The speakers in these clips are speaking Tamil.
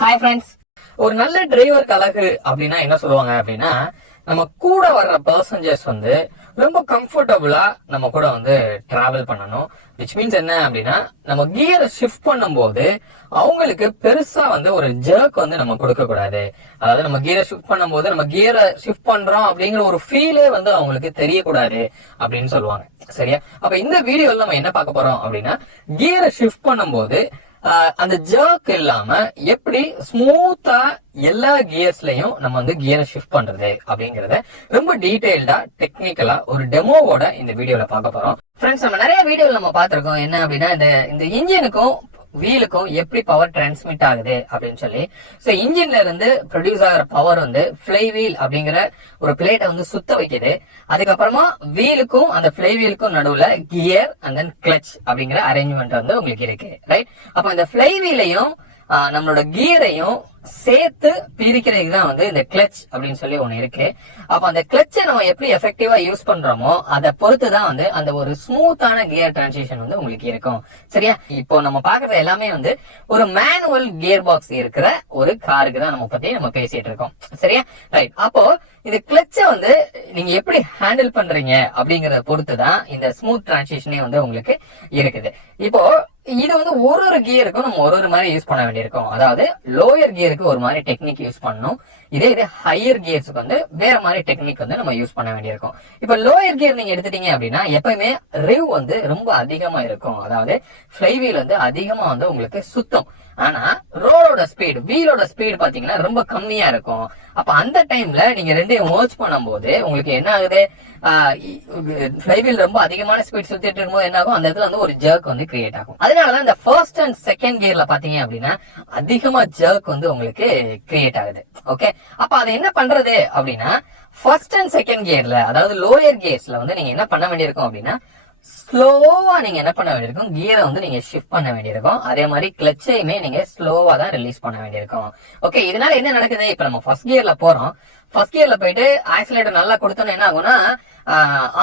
Hi friends. ஒரு நல்ல டிரைவருக்கு அழகு அப்படின்னா என்ன சொல்லுவாங்க அப்படின்னா, நம்ம கூட வர்ற பர்சன்ஜர்ஸ் ரொம்ப கம்ஃபர்டபுளா நம்ம கூட டிராவல் பண்ணணும். விச் மீன்ஸ் என்ன அப்படின்னா, நம்ம கியரை ஷிஃப்ட் பண்ணும்போது அவங்களுக்கு பெருசா ஒரு ஜர்க் நம்ம கொடுக்க கூடாது. அதாவது நம்ம கியரை ஷிஃப்ட் பண்ணும்போது நம்ம கியரை ஷிஃப்ட் பண்றோம் அப்படிங்கிற ஒரு ஃபீலே அவங்களுக்கு தெரியக்கூடாது அப்படின்னு சொல்லுவாங்க. சரியா? அப்ப இந்த வீடியோல நம்ம என்ன பார்க்க போறோம் அப்படின்னா, கியரை ஷிஃப்ட் பண்ணும்போது அந்த ஜர்க் இல்லாம எப்படி ஸ்மூத்தா எல்லா கியர்ஸ்லயும் நம்ம கியரை ஷிஃப்ட் பண்றது அப்படிங்கறத ரொம்ப டீடைல்டா டெக்னிக்கலா ஒரு டெமோவோட இந்த வீடியோல பார்க்க போறோம். ஃப்ரெண்ட்ஸ், நம்ம நிறைய வீடியோல நம்ம பார்த்திருக்கோம் என்ன அப்படின்னா, இந்த இன்ஜினுக்கும் வீலுக்கும் எப்படி பவர் டிரான்ஸ்மிட் ஆகுது அப்படின்னு சொல்லி. சோ இன்ஜின்ல இருந்து ப்ரொடியூஸ் ஆகிற பவர் ஃபிளை வீல் அப்படிங்கிற ஒரு பிளேட்டை சுத்த வைக்குது. அதுக்கப்புறமா வீலுக்கும் அந்த பிளை வீலுக்கும் நடுவுல கியர் அண்ட் தென் கிளச் அப்படிங்கிற அரேஞ்ச்மெண்ட் உங்களுக்கு இருக்கு. ரைட்? அப்ப இந்த பிளை வீலையும் நம்மளோட கியரையும் சேர்த்து பிரிக்கிறதுக்கு தான் இந்த கிளச் அப்படின்னு சொல்லி ஒண்ணு இருக்கு. அப்ப அந்த கிளச்சை நம்ம எப்படி எஃபெக்டிவா யூஸ் பண்றோமோ அதை பொறுத்துதான் அந்த ஒரு ஸ்மூத்தான கியர் டிரான்சிஷன் உங்களுக்கு இருக்கும். சரியா? இப்போ நம்ம பாக்குறது எல்லாமே ஒரு மேனுவல் கியர் பாக்ஸ் இருக்கிற ஒரு காருக்கு தான் நம்ம பேசிட்டு இருக்கோம். சரியா? ரைட். அப்போ இந்த கிளச்சை நீங்க எப்படி ஹேண்டில் பண்றீங்க அப்படிங்கறத பொறுத்துதான் இந்த ஸ்மூத் டிரான்சிஷனே உங்களுக்கு இருக்குது. இப்போ இது ஒரு கியருக்கும் நம்ம ஒரு மாதிரி யூஸ் பண்ண வேண்டியிருக்கும். அதாவது லோயர் கியருக்கு ஒரு மாதிரி டெக்னிக் யூஸ் பண்ணணும். இதே ஹையர் கியர்ஸுக்கு வேற மாதிரி டெக்னிக் நம்ம யூஸ் பண்ண வேண்டியிருக்கும். இப்ப லோயர் கியர் நீங்க எடுத்துட்டீங்க அப்படின்னா எப்பயுமே ரிவ் ரொம்ப அதிகமா இருக்கும். அதாவது ஃபிளை வீல் அதிகமா உங்களுக்கு சுத்தம். ஆனா ரோடோட ஸ்பீட், வீலோட ஸ்பீடு பாத்தீங்கன்னா ரொம்ப கம்மியா இருக்கும். அப்ப அந்த டைம்ல நீங்க ரெண்டையும் மர்ஜ் பண்ணும்போது உங்களுக்கு என்ன ஆகுது, ஃபிளை வீல் ரொம்ப அதிகமான ஸ்பீட் சுத்திட்டு இருக்கும்போது என்ன ஆகும், அந்த இடத்துல ஒரு ஜர்க் கிரியேட் ஆகும். அதனாலதான் இந்த ஃபர்ஸ்ட் அண்ட் செகண்ட் கியர்ல பாத்தீங்க அப்படின்னா அதிகமா ஜர்க் உங்களுக்கு கிரியேட் ஆகுது. ஓகே, அப்ப அதை என்ன பண்றது அப்படின்னா, ஃபர்ஸ்ட் அண்ட் செகண்ட் கியர்ல அதாவது லோயர் கியர்ஸ்ல நீங்க என்ன பண்ண வேண்டியிருக்கும் அப்படின்னா, ஸ்லோவா நீங்க என்ன பண்ண வேண்டியிருக்கும், கியரை நீங்க ஷிஃப்ட் பண்ண வேண்டியிருக்கும். அதே மாதிரி கிளச்சையுமே நீங்க ஸ்லோவா தான் ரிலீஸ் பண்ண வேண்டியிருக்கும். ஓகே, இதனால என்ன நடக்குது, இப்ப நம்ம ஃபர்ஸ்ட் கியர்ல போறோம். ஃபர்ஸ்ட் கியர்ல போயிட்டு ஆக்சிலேட்டர் நல்லா கொடுத்தோம்னா என்ன ஆகும்னா,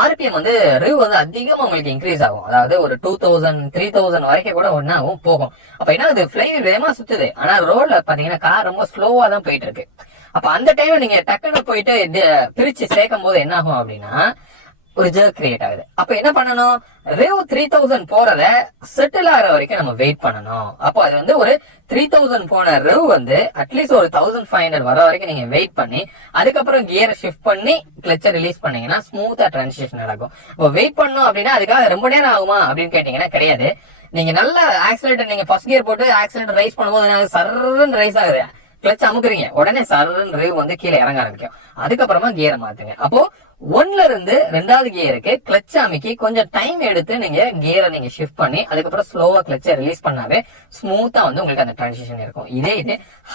ஆர்பிஎம் ரிவ் அதிகமா உங்களுக்கு இன்க்ரீஸ் ஆகும். அதாவது ஒரு 2000 3000 வரைக்கும் கூட ஒன்னா போகும். அப்ப என்ன ஆகுது, ஃபிளை வீல் வேகமா சுத்துது. ஆனா ரோட்ல பாத்தீங்கன்னா கார் ரொம்ப ஸ்லோவா தான் போயிட்டு இருக்கு. அப்ப அந்த டைம்ல நீங்க டக்குன்னு போயிட்டு பிரிச்சு சேர்க்கும் போது என்ன ஆகும் அப்படின்னா ஒரு ஜர்க் கிரியேட் ஆகுது. அப்ப என்ன பண்ணணும், ரிவ் 3000 போறத செட்டில் ஆகிற வரைக்கும் நம்ம வெயிட் பண்ணணும். அப்போ அது ஒரு 3000 போன ரிவ் அட்லீஸ்ட் ஒரு 1500 வர வரைக்கும் நீங்க வெயிட் பண்ணி அதுக்கப்புறம் கியரை ஷிஃப்ட் பண்ணி கிளச்சை ரிலீஸ் பண்ணீங்கன்னா ஸ்மூத்தா டிரான்சிஷன் நடக்கும். இப்போ வெயிட் பண்ணணும் அப்படின்னா அதுக்காக ரொம்ப நேரம் ஆகுமா அப்படின்னு கேட்டீங்கன்னா கிடையாது. நீங்க நல்ல ஆக்சிலேட்டர், நீங்க ஃபர்ஸ்ட் கியர் போட்டு ஆக்சிலேட்டர் ரைஸ் பண்ணும்போது சர்ன்னு ரைஸ் ஆகுது, கிளச் அமுக்குறீங்க, உடனே சர்ன்னு ரிவ் கீழே இறங்க ஆரம்பிக்கும். அதுக்கப்புறமா கியரை மாத்துங்க. அப்போ 1ல இருந்து 2வது கியருக்கு கிளச் அமைக்கி கொஞ்சம் டைம் எடுத்து நீங்க கியரை ஷிஃப்ட் பண்ணி அதுக்கப்புறம் ஸ்லோவா கிளச்சை ரிலீஸ் பண்ணாவே ஸ்மூத்தா உங்களுக்கு அந்த டிரான்சிஷன் இருக்கும். இதே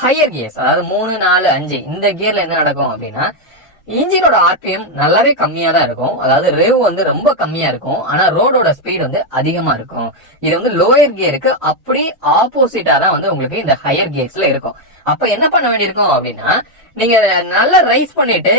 ஹையர் கியர்ஸ் அதாவது 3 4 5 இந்த கியர்ல என்ன நடக்கும் அப்படின்னா, இன்ஜினோட ஆர்பிஎம் நல்லாவே கம்மியா தான் இருக்கும். அதாவது ரிவ் ரொம்ப கம்மியா இருக்கும். ஆனா ரோடோட ஸ்பீட் அதிகமா இருக்கும். இது லோயர் கியருக்கு அப்படி ஆப்போசிட்டா தான் உங்களுக்கு இந்த ஹையர் கியர்ஸ்ல இருக்கும். அப்ப என்ன பண்ண வேண்டியிருக்கும் அப்படின்னா, நீங்க நல்லா ரைஸ் பண்ணிட்டு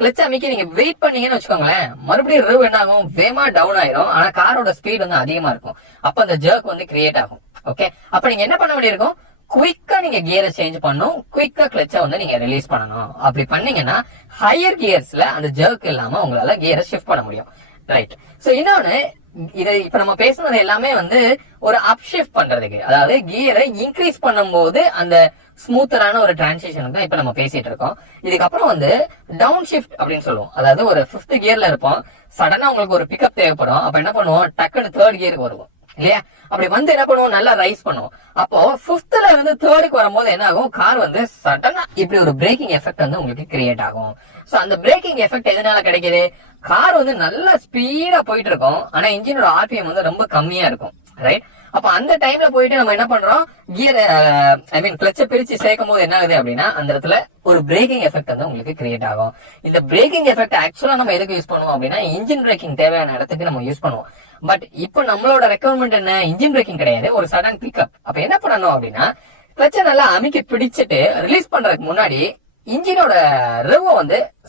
கிளச் அமைக்கி நீங்க வெயிட் பண்ணீங்கன்னு வச்சுக்கோங்களேன், மறுபடியும் ரிவ் என்ன ஆகும், வேகமா டவுன் ஆயிரும். ஆனா காரோட ஸ்பீட் அதிகமா இருக்கும். அப்ப அந்த ஜர்க் கிரியேட் ஆகும். ஓகே, அப்ப நீங்க என்ன பண்ண வேண்டியிருக்கும், குயிக்கா நீங்க கியரை சேஞ்ச் பண்ணணும், குயிக்கா கிளச்சை நீங்க ரிலீஸ் பண்ணணும். அப்படி பண்ணீங்கன்னா ஹையர் கியர்ஸ்ல அந்த ஜர்க் இல்லாம உங்களால கியரை ஷிஃப்ட் பண்ண முடியும். ரைட்? சோ இன்னொன்னு, இதை இப்ப நம்ம பேசுனது எல்லாமே ஒரு அப் ஷிஃப்ட் பண்றதுக்கு, அதாவது கியரை இன்க்ரீஸ் பண்ணும்போது அந்த ஸ்மூத்தரான ஒரு டிரான்சிஷன் தான் இப்ப நம்ம பேசிட்டு இருக்கோம். இதுக்கப்புறம் டவுன் ஷிஃப்ட் அப்படின்னு சொல்லுவோம். அதாவது ஒரு 5th கியர்ல இருப்போம், சடனா உங்களுக்கு ஒரு பிக்கப் தேவைப்படும். அப்ப என்ன பண்ணுவோம், டக்குன்னு 3rd கியருக்கு வருவோம் இல்லையா? அப்படி என்ன பண்ணுவோம், நல்லா ரைஸ் பண்ணுவோம். அப்போ 5thல இருந்து 3rdக்கு வரும்போது என்ன ஆகும், கார் சடனா இப்படி ஒரு பிரேக்கிங் எஃபெக்ட் உங்களுக்கு கிரியேட் ஆகும். சோ அந்த பிரேக்கிங் எஃபெக்ட் எதனால கிடைக்குது, கார் நல்லா ஸ்பீடா போயிட்டு இருக்கும். ஆனா இன்ஜினோட ஆர்பிஎம் ரொம்ப கம்மியா இருக்கும். ரைட்? அப்ப அந்த டைம்ல போயிட்டு நம்ம என்ன பண்றோம், கியர் கிளச்சை பிரிச்சு சேர்க்கும் போது என்ன ஆகுது அப்படின்னா அந்த இடத்துல ஒரு பிரேக்கிங் எஃபெக்ட் உங்களுக்கு கிரியேட் ஆகும். இந்த பிரேக்கிங் எஃபெக்ட் ஆக்சுவலா நம்ம எதுக்கு யூஸ் பண்ணுவோம் அப்படின்னா, இன்ஜின் பிரேக்கிங் தேவையான இடத்துக்கு நம்ம யூஸ் பண்ணுவோம். பட் இப்ப நம்மளோட ரெக்குவயர்மெண்ட் என்ன, இன்ஜின் பிரேக்கிங் கிடையாது, ஒரு சடன் பிக்கப். அப்ப என்ன பண்ணணும் அப்படின்னா, கிளச்சை நல்லா அமுக்கி பிடிச்சிட்டு ரிலீஸ் பண்றதுக்கு முன்னாடி இன்ஜினோட ரிவ்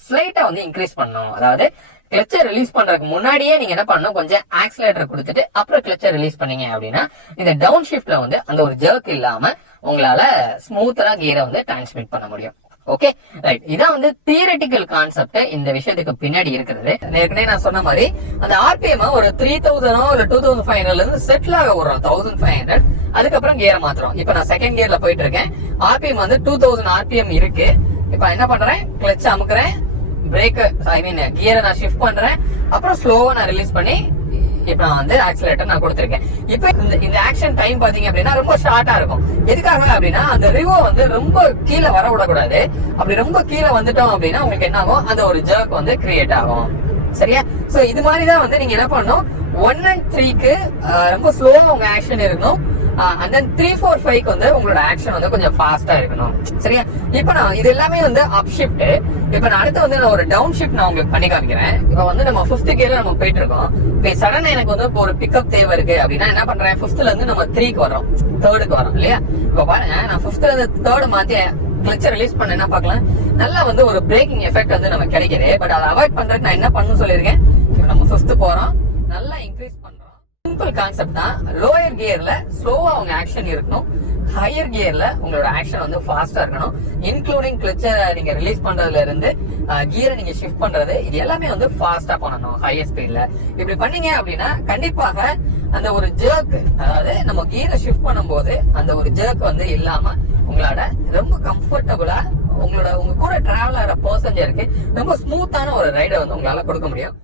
ஸ்லைட்டா இன்க்ரீஸ் பண்ணணும். அதாவது கிளச்சை ரிலீஸ் பண்றதுக்கு முன்னாடியே நீங்க என்ன பண்ணணும், கொஞ்சம் ஆக்சிலேட்டர் கொடுத்துட்டு அப்புறம் கிளச்சை ரிலீஸ் பண்ணீங்க அப்படின்னா இந்த டவுன் ஷிஃப்ட்ல அந்த ஒரு ஜர்க் இல்லாம உங்களால ஸ்மூத்தரா கியரை வந்து டிரான்ஸ்மிட் பண்ண முடியும். ஓகே ரைட், இதான் வந்து தியரிட்டிக்கல் கான்செப்ட் இந்த விஷயத்துக்கு பின்னாடி இருக்கிறது. ஏற்கனவே நான் சொன்ன மாதிரி அந்த ஆர்பிஎம் ஒரு 3000 இல்ல 2500 இருந்து செட்டில் ஆக விடுறோம் 1500, அதுக்கப்புறம் கியரை மாத்துறோம். இப்ப நான் செகண்ட் கியர்ல போயிட்டு இருக்கேன், ஆர்பிஎம் வந்து 2000 ஆர்பிஎம் இருக்கு. இப்ப என்ன பண்றேன், கிளட்ச் அமுக்குறேன், பிரேக் கியரை நான் ஷிஃப்ட் பண்றேன், அப்புறம் ஸ்லோவா நான் ரிலீஸ் பண்ணி இப்ப நான் வந்து ஆக்சிலேட்டர் நான் கொடுத்திருக்கேன். இப்ப இந்த ஆக்ஷன் டைம் பாத்தீங்க அப்படின்னா ரொம்ப ஷார்ட்டா இருக்கும். எதுக்காக அப்படின்னா அந்த ரிவோ வந்து ரொம்ப கீழே வர விடக்கூடாது. அப்படி ரொம்ப கீழே வந்துட்டோம் அப்படின்னா உங்களுக்கு என்ன ஆகும், அந்த ஒரு ஜர்க் வந்து கிரியேட் ஆகும். சரியா? சோ இது மாதிரிதான் வந்து நீங்க என்ன பண்ணணும், 1 and 3க்கு ரொம்ப ஸ்லோவா உங்க ஆக்ஷன் இருக்கணும். and then 3, 4, 5க்கு வந்து உங்களோட ஆக்ஷன் வந்து கொஞ்சம் ஃபாஸ்டா இருக்கணும். சரியா? இப்ப நான் இது எல்லாமே வந்து அப் ஷிஃப்ட். இப்ப நான் அடுத்து வந்து நான் ஒரு டவுன் ஷிஃப்ட் நான் உங்களுக்கு பண்ணி காமிக்கிறேன். இப்ப வந்து நம்ம 5th கியர்ல நம்ம போயிட்டு இருக்கோம். இப்ப சடனா எனக்கு வந்து ஒரு பிக்கப் தேவை இருக்கு அப்படின்னா என்ன பண்றேன், 5thல இருந்து நம்ம 3க்கு வரோம், 3க்கு வரோம் இல்லையா? இப்ப பாருங்க, நான் 5thல இருந்து 3rd மாத்தி கிளட்சை ரிலீஸ் பண்ண என்ன பார்க்கலாம், நல்லா வந்து ஒரு பிரேக்கிங் எஃபெக்ட் வந்து நம்ம கிடைக்குது. பட் அதை அவாய்ட் பண்றதுக்கு நான் என்ன பண்ணணும்னு சொல்லியிருக்கேன். இப்ப நம்ம 5th போறோம், நல்லா இன்க்ரீஸ் பண்றோம். சிம்பிள் கான்செப்ட் தான். லோயர் கியர்ல ஸ்லோவா உங்க ஆக்ஷன் இருக்கணும், ஹையர் கியர்ல உங்களோட ஆக்ஷன் வந்து ஃபாஸ்டா இருக்கணும். இன்க்ளூடிங் கிளட்சை நீங்க ரிலீஸ் பண்றதுல இருந்து கியரை நீங்க ஷிஃப்ட் பண்றது, இது எல்லாமே வந்து ஃபாஸ்டா பண்ணணும் ஹையர் ஸ்பீட்ல. இப்படி பண்ணீங்க அப்படின்னா கண்டிப்பாக அந்த ஒரு ஜர்க், அதாவது நம்ம கியரை ஷிஃப்ட் பண்ணும்போது அந்த ஒரு ஜர்க் வந்து இல்லாம உங்களோட ரொம்ப கம்ஃபர்டபுளா உங்க கூட டிராவல் ஆகிற பர்சஞ்சருக்கு ரொம்ப ஸ்மூத்தான ஒரு ரைடை வந்து உங்களால கொடுக்க முடியும்.